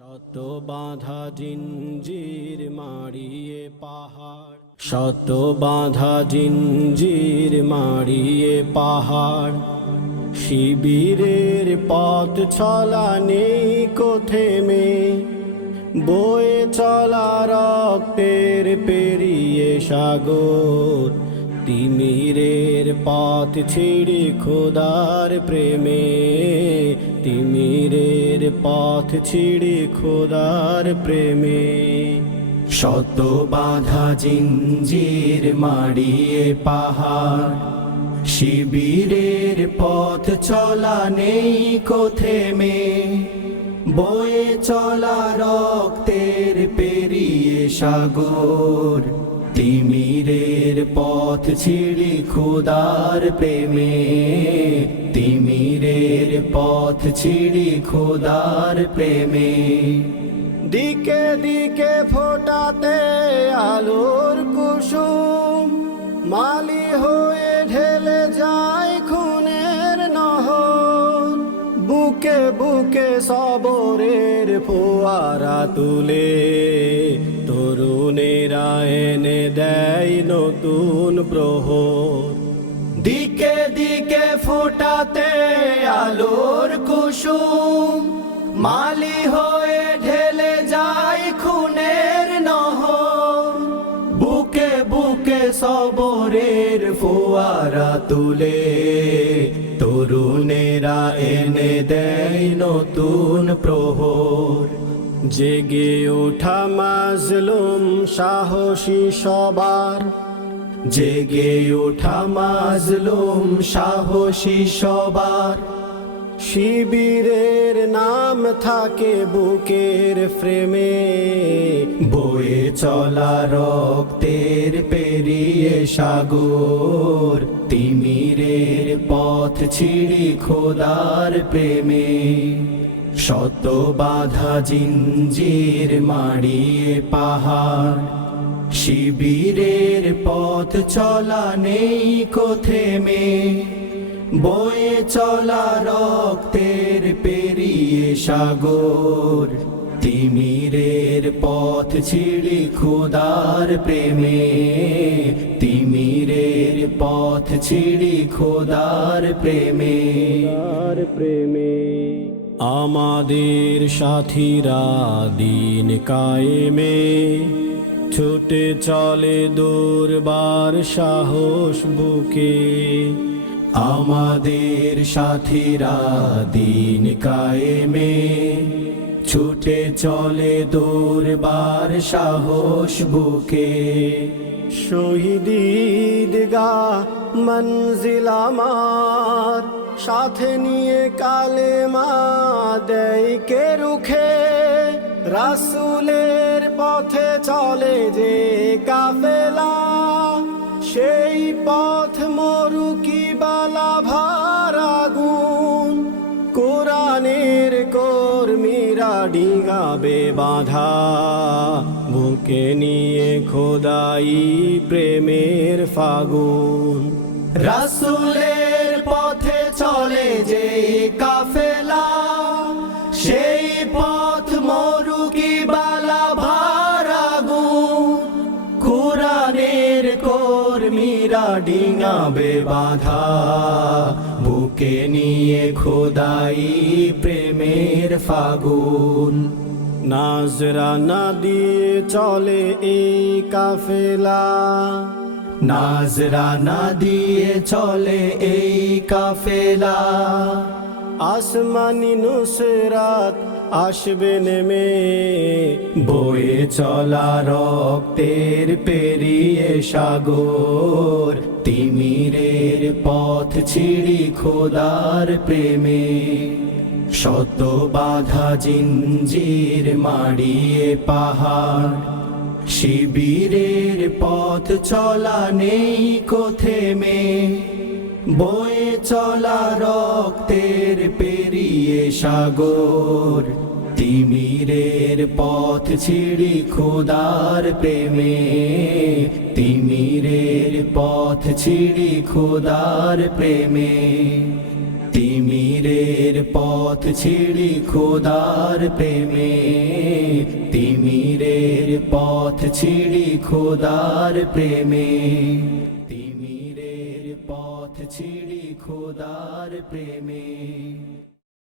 শত বাঁধা জিঞ্জির মারিয়ে পাহাড়, শত বাঁধা জিঞ্জির মারিয়ে পাহাড়। শিবিরের পথ চলা নেই কো থেমে, বয়ে চলা রক্তের পেরিয়ে সাগর। তিমিরের পথ ছেড়ে খোদার প্রেমে, তিমিরের পথ ছেড়ে খোদার প্রেমে। শত বাঁধা জিঞ্জির মারিয়ে পাহাড়, শিবিরের পথ চলা নেই কো থেমে, বয়ে চলা রক্তের পেরিয়ে সাগর। তিমিরের পথ ছিড়ি খোদার প্রেমে, তিমিরের পথ ছিড়ি খোদার প্রেমে। দিকে দিকে ফোটাতে আলোর কুসুম, মালি হয়ে ঢেলে যায় খুনের নহর। বুকে বুকে সবরের ফোয়ারা তুলে, তরুণেরা এনে দেয় নতুন প্রহর। দিকে দিকে ফোটাতে আলোর কুসুম, মালি হয়ে ঢেলে যায় খুনের নহর। বুকে বুকে সবরের ফোয়ারা তুলে, তরুণেরা এনে দেয় নতুন প্রহর। জেগে ওঠা মাজলুম সাহসী সবার, জেগে ওঠা মাজলুম সাহসী সবার। শিবিরের নাম থাকে বুকের ফ্রেমে, বয়ে চলা রক্তের পেরিয়ে সাগর। তিমিরের পথ ছিড়ি খোদার প্রেমে, শত বাঁধা জিঞ্জির মারিয়ে পাহাড়। শিবিরের পথ চলা নেই কো থেমে, বয়ে চলা রক্তের পেরিয়ে সাগর। তিমিরের পথ ছিড়ি খোদার প্রেমে, তিমিরের পথ ছিড়ি খোদার প্রেমে, প্রেমে। আমাদের সাথীরা দিন কায়েমে, ছুটে চলে দুর্বার সাহস বুকে। আমাদের সাথীরা দিন কায়েমে, ছুটে চলে দুর্বার সাহস বুকে। শহীদি ঈদগা মঞ্জিল আমার, সাথে নিয়ে কালেমা দেয় কে রুখে। রাসূলের পথে চলে যে কাফেলা, সেই পথ মরুকি বালা ভারাগুন। কোরআনের কর্মীরা ডিঙাবে বাঁধা, বুকে নিয়ে খোদাই প্রেমের ফাগুন। রাসূলের পথে চলে যে কাফেলা, সেই পথ মরুকি বালা ভারাগুন। কোরআনের কর্মীরা ডিঙাবে বাঁধা, বুকে নিয়ে খোদাই প্রেমের ফাগুন। নাজরানা দিয়ে চলে এই কাফেলা, নাজরানা দিয়ে চলে এই কাফেলা। আসমানি নুসরাত আসবে নেমে, বয়ে চলা রক্তের পেরিয়ে সাগর। তিমিরের পথ ছিড়ি খোদার প্রেমে, শত বাঁধা জিঞ্জির মারিয়ে পাহাড়। শিবিরের পথ চলা নেই কো থেমে, বয়ে চলা রক্তের পেরিয়ে সাগর। তিমিরের পথ ছিড়ি খোদার প্রেমে, তিমিরের পথ ছিড়ি খোদার প্রেমে। তিমির তিমিরের পথ ছিড়ি খোদার প্রেমে, তিমিরের পথ ছিড়ি খোদার প্রেমে, তিমিরের পথ ছিড়ি খোদার প্রেমে।